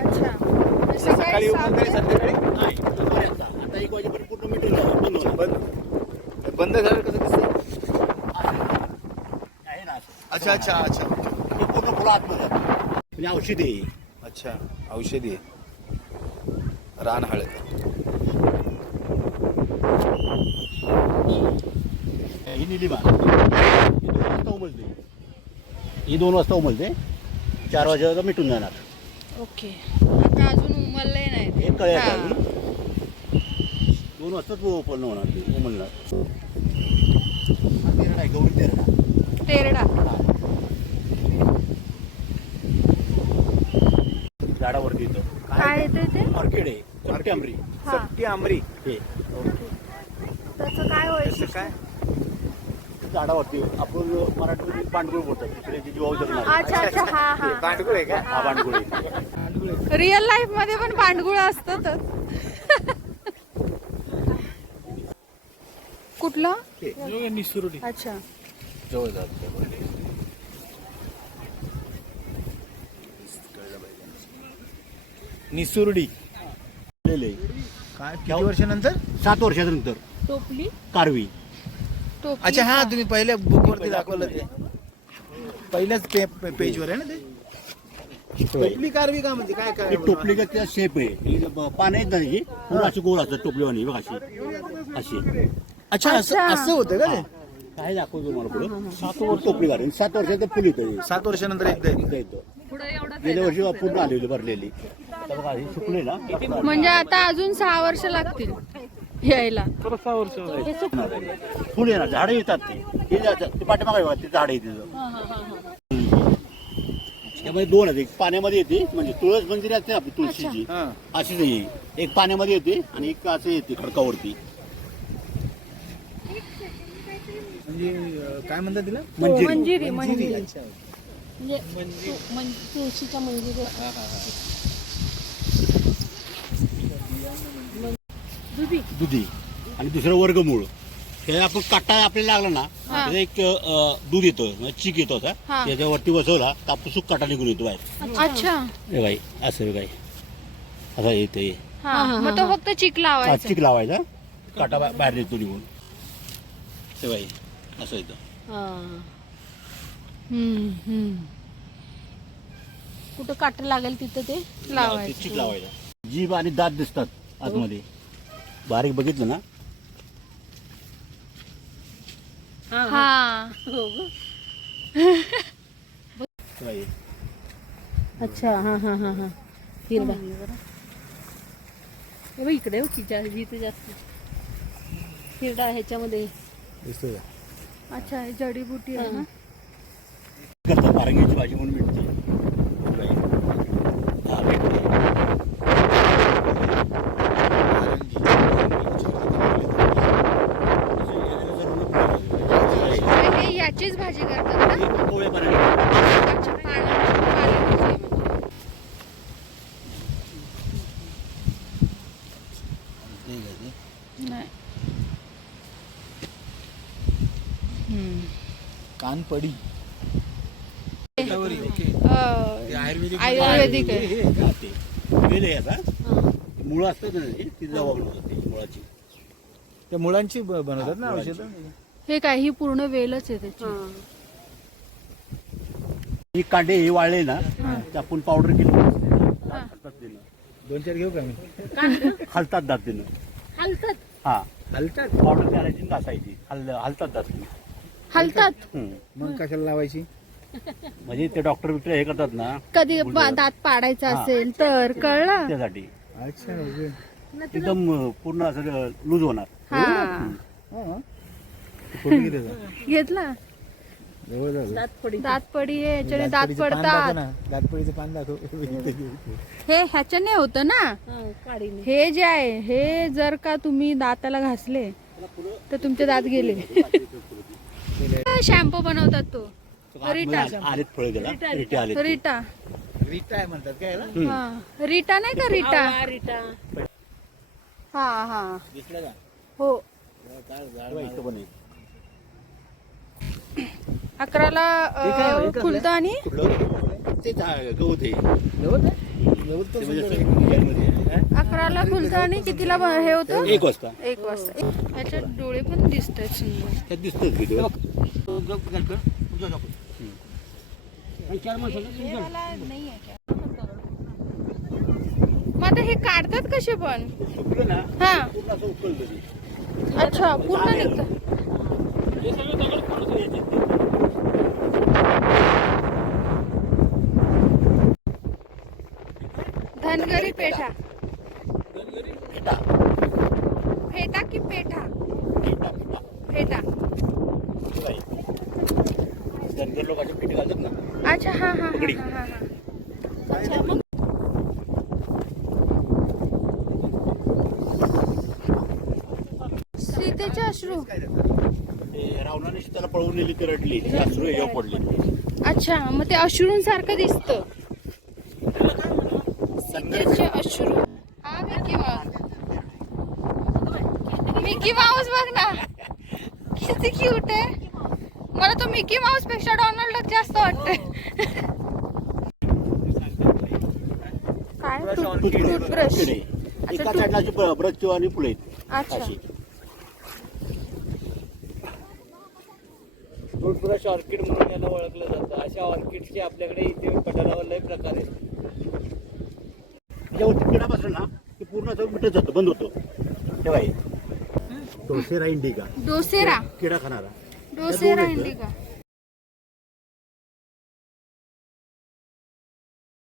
अच्छा. सकाळी संध्याकाळी आता. एक वाजेपर्यंत पूर्ण बंद बंद. झालं कसं दिसतं आहे ना अच्छा अच्छा अच्छा. पूर्ण फुलं आतमध्ये. म्हणजे औषधी अच्छा औषधी रान हळद. ही निलिमा ही दोन वाजता उमलते. ही दोन वाजता उमलते चार वाजेला मिटून जाणार. ओके. आता अजून उमलले नाही ते. एक कळे हा. दोन वाजताच ओपन होणार ते उमलणार. हा तेरडा आहे गौरी तेरडा. तेरडा. झाडावरती येतो. काय येते ते? ऑर्किड आहे चपटी आंबरी हा. सप्टी आमरी. हे. त्याचं काय वैशिष्ट्य? काय? झाडावरती आपण मराठीमध्ये पांडुळ बोलतात तिकडे जी जीवाऊ जगणार अच्छा अच्छा हा हा. भांडकुळ आहे का? हा पांडुळ रिअल लाईफमध्ये पण पांडगुळ असतातच. कुठलं? अच्छा. जवळ जात निसुर्डी. काय किती वर्षानंतर? सात वर्षानंतर टोपली? कारवी. टोपली अच्छा हा तुम्ही पहिल्या बुक वरती दाखवलं ते. पहिल्याच पे पेज वर आहे ना ते? टोपली कारवी का म्हणजे काय काय एक टोपलीचा त्या शेप आहे. ही ब- पानं आहेत ना त्याची पूर्ण अशी गोल असतात टोपलीवाणी बघ अशी. अशी. अच्छा असं अच्छा. असं होतं का ते? काय दाखवतो मला पुढे? सात वर्ष टोपली घालून सात वर्षाचं फुल येतं हे. सात वर्षानंतर एकदा येतं. एकदा येतं गेल्या वर्षी पूर्ण आलेली भरलेली. आता बघा ही सुकले ना? म्हणजे आता अजून सहा वर्ष लागतील. यायला. फुल येणार झाडं येतात ते. हे ते पाठीमागे बघा ते झाड तिथं त्यामध्ये दोन आहेत. एक पाण्यामध्ये येते म्हणजे तुळस मंदिर असते ना आपली तुळशीची हा. अशीच आहे. एक पाण्यामध्ये येते आणि एक असं येते खडकावरती. म्हणजे अं, काय म्हणतात तिला? मंजिरी. मंजिरी मंजिरी. अच्छा. तुळशीच्या मंजिरी दुधी. आणि दुसरं वर्गमूळ. हे आपण काटा आपल्याला लागला ना. त्याचं एक अं, दूध येतो म्हणजे चिक येतो असा हा. त्याच्यावरती बसवला तर आपण सुक काटा निघून येतो बाहेर. अच्छा. हे बाई असं हे बाई. असं येते हा. मग तो फक्त चिक लावायचा. चिक लावायचा. काटा बा- बाहेर येतो निघून. हे बाई असं येतं. हम्म, हम्म. कुठं काट लागेल तिथं ते? ते लावायचं चिक लावायचा. जीभ आणि दात दिसतात आतमध्ये. बारीक बघितलं ना? हा हे. बाई. अच्छा हा हा हा हा. हिरडा हे बघ इकडे हो की जा- इथे जास्त. हिरडा ह्याच्यामध्ये. दिसतोय का? अच्छा ही जडीबुटी आहे ना? पारंगीची भाजी म्हणून नाही. कानपडी आयुर्वेदिक आयुर्वेदिक आहे. हा, ते. वेल आहे आता. मुळं असतात ना ती मुळाची. त्या मुळांची बनवतात ना. औषधं? हे काय ही पूर्ण वेलच आहे त्याची. ही. कांडे हे वाळले ना आपण पावडर केली. दोन चार घेऊ का मी? हालतात दात देणं. हलतात हा हलतात पावडर आणि घासायची हल हालतात दात देणं. हलतात हम्म. मग कशाला लावायची म्हणजे ते डॉक्टर बिक्टर हे करतात ना कधी बा- दात पाडायचा हा. असेल तर कळलं त्यासाठी अच्छा ओके. एकदम अं, पूर्ण असं लूज होणार हा हा. फोटो किती त्याचा? घेतला जवळ जाऊ दातपडी दात पडी आहे याच्याने दात पडतात. ना. दातपडीचं पान दाखव. हे ह्याच्याने होतं ना? हा काढीने हे जे आहे हे जर का तुम्ही दाताला घासले तर तुमचे दात गेले. शॅम्पू बनवतात तो. आतमध्ये आले- आलेत फळ गेला रिटे आले रिटा. रीटा आहे म्हणतात काय याला? हा. रिटा नाही का रिटा? रिटा. हा हा. दिसलं का? हो. इथं पण. अकराला अं, फुलतं आणि ते गवत आहे म्हणजे आहे. अकराला फुलतं आणि कितीला ब- हे होतं? एक वाजता. एक वाजता. ह्याच्यात डोळे पण दिसत आहेत सुंदर. त्यात दिसतच व्हिडिओ मग आता हे काढतात कसे पण? सुकलं ना हा. पूर्ण असं उकळतं ते. अच्छा पूर्ण निघतं. धनगरी पेठा. फेटा की पेठा? फेटा. धनगर लोकांचे घालतात ना. अच्छा हा हा. हा हा हा सीतेचे अश्रू. ते रावणाने सीताला पळवून नेली ती रडली ती अश्रू याच्यावर पडले. अच्छा मग ते अश्रूंसारखं दिसतं. सीतेचे अश्रू. हा मिकी माऊस. मिकी माऊस बघ ना. किती क्यूट आहे. मला तो मिकी माऊसपेक्षा डोनाल्ड जास्त वाटतंय. काय? टूथब्रश. एका साईडला अशी ब- ब्रश आणि फुलं आहेत. अच्छा. अशी. टूथब्रश ऑर्किड म्हणून याला ओळखलं जातं. अशा ऑर्किडचे आपल्याकडे इथे पठारावर लय प्रकार आहेत. जेव्हा किडा बसला ना ते पूर्ण असं मिटत जातं बंद होतं. तेव्हा. डोसेरा इंडिका. डोसेरा. किडा खाणारा. डोसेरा. इंडिका.